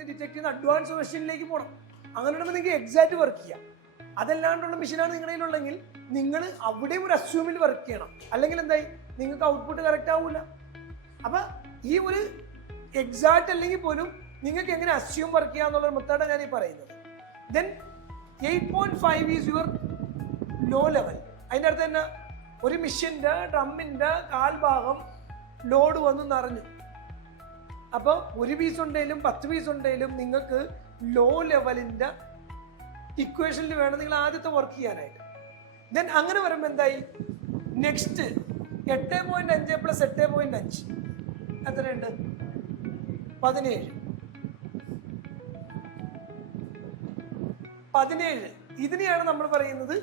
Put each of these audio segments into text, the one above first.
ചെയ്യുന്ന ഡിറ്റക്ട് ചെയ്യുന്ന അഡ്വാൻസ് മെഷീനിലേക്ക് പോകണം. അങ്ങനെ ഉണ്ടെങ്കിൽ നിങ്ങൾക്ക് എക്സാക്ട് വർക്ക് ചെയ്യാം. അതല്ലാണ്ടുള്ള മെഷീനാണ് നിങ്ങളുടെ കയ്യിലുള്ളെങ്കിൽ നിങ്ങൾ അവിടെയും ഒരു അസ്യൂമിൽ വർക്ക് ചെയ്യണം. അല്ലെങ്കിൽ എന്തായി നിങ്ങൾക്ക് ഔട്ട്പുട്ട് കറക്റ്റ് ആവില്ല. അപ്പൊ ഈ ഒരു എക്സാക്ട് അല്ലെങ്കിൽ പോലും നിങ്ങൾക്ക് എങ്ങനെ അസ്യൂം വർക്ക് ചെയ്യാന്നുള്ള മെത്തേഡാണ് ഞാൻ ഈ പറയുന്നത്. Then 8.5 is your low level. അതിൻ്റെ അടുത്ത് തന്നെ ഒരു മെഷീൻ്റെ ഡ്രമ്മിൻ്റെ കാൽഭാഗം ലോഡ് വന്ന് നിറഞ്ഞു. അപ്പോൾ ഒരു പീസ് ഉണ്ടെങ്കിലും 10 പീസ് ഉണ്ടെങ്കിലും നിങ്ങൾക്ക് ലോ ലെവലിൻ്റെ ഇക്വേഷനിൽ വേണം നിങ്ങൾ ആദ്യത്തെ വർക്ക് ചെയ്യാനായിട്ട്. ദെൻ അങ്ങനെ വരുമ്പോൾ എന്തായി നെക്സ്റ്റ് 8.5 പ്ലസ് 8.5 എത്രയുണ്ട്? 17. ഇതിനെയാണ് നമ്മൾ പറയുന്നത്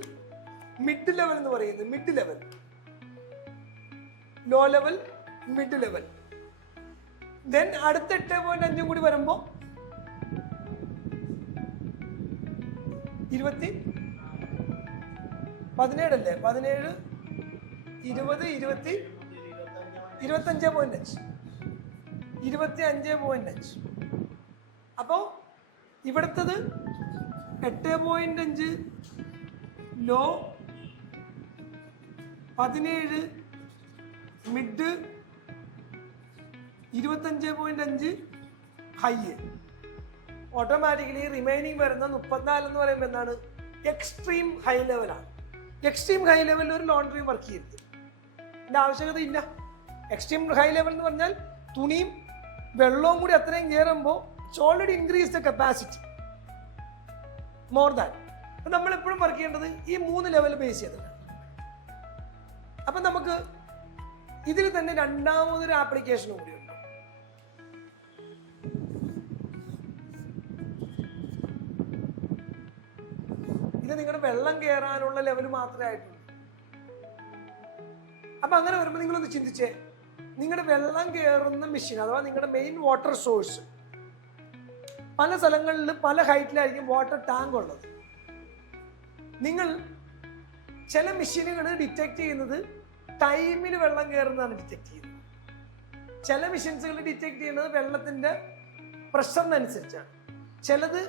മിഡ് ലെവൽ എന്ന് പറയുന്നത്. Mid level, low level, mid level. Then അടുത്ത 8.5 കൂടി വരുമ്പോ 17 അല്ലേ? 17, 20, 25.5. 25.5. അപ്പോ ഇവിടുത്തത് 8.5 low, 17 mid, 25.5 high. Automatically remaining വരുന്ന 34 എന്ന് പറയുമ്പോൾ എന്താണ്? എക്സ്ട്രീം ഹൈ ലെവലാണ്. എക്സ്ട്രീം ഹൈ ലെവലിൽ ഒരു ലോണ്ടറി വർക്ക് ചെയ്യരുത്, ഇതിൻ്റെ ആവശ്യകത ഇല്ല. എക്സ്ട്രീം ഹൈ ലെവൽ എന്ന് പറഞ്ഞാൽ തുണിയും വെള്ളവും കൂടി അത്രയും കയറുമ്പോൾ it's already increase the capacity more than. നമ്മളെപ്പോഴും വർക്ക് ചെയ്യേണ്ടത് ഈ 3 ലെവൽ ബേസ് ചെയ്തിട്ടാണ്. അപ്പം നമുക്ക് ഇതിൽ തന്നെ രണ്ടാമതൊരു ആപ്ലിക്കേഷൻ കൂടിയുണ്ട്. ഇത് നിങ്ങളുടെ വെള്ളം കയറാനുള്ള ലെവൽ മാത്രമേ ആയിട്ടുള്ളൂ. അപ്പൊ അങ്ങനെ വരുമ്പോൾ നിങ്ങളൊന്ന് ചിന്തിച്ചേ, നിങ്ങളുടെ വെള്ളം കയറുന്ന മെഷീൻ അഥവാ നിങ്ങളുടെ മെയിൻ വാട്ടർ സോഴ്സ് പല സ്ഥലങ്ങളിൽ പല ഹൈറ്റിലായിരിക്കും വാട്ടർ ടാങ്ക് ഉള്ളത്. നിങ്ങൾ ചില മെഷീനുകൾ ഡിറ്റക്ട് ചെയ്യുന്നത് ടൈമിന് വെള്ളം കയറുന്നതാണ് ഡിറ്റക്ട് ചെയ്യുന്നത്. ചില മെഷീൻസുകൾ ഡിറ്റക്ട് ചെയ്യുന്നത് വെള്ളത്തിന്റെ പ്രഷറിനനുസരിച്ചാണ്. ചിലത്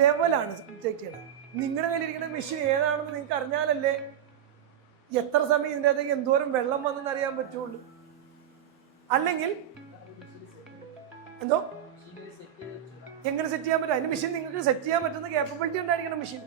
ലെവലാണ് ഡിറ്റക്ട് ചെയ്യുന്നത്. നിങ്ങളുടെ കയ്യിലിരിക്കുന്ന മെഷീൻ ഏതാണെന്ന് നിങ്ങൾക്ക് അറിഞ്ഞാലല്ലേ എത്ര സമയം ഇതിൻ്റെ അകത്തേക്ക് എന്തോരം വെള്ളം വന്നെന്ന് അറിയാൻ പറ്റുള്ളൂ. അല്ലെങ്കിൽ എന്തോ എങ്ങനെ സെറ്റ് ചെയ്യാൻ പറ്റും? അതിന് മെഷീൻ നിങ്ങൾക്ക് സെറ്റ് ചെയ്യാൻ പറ്റുന്ന കേപ്പബിലിറ്റി ഉണ്ടായിരിക്കണം മെഷീൻ.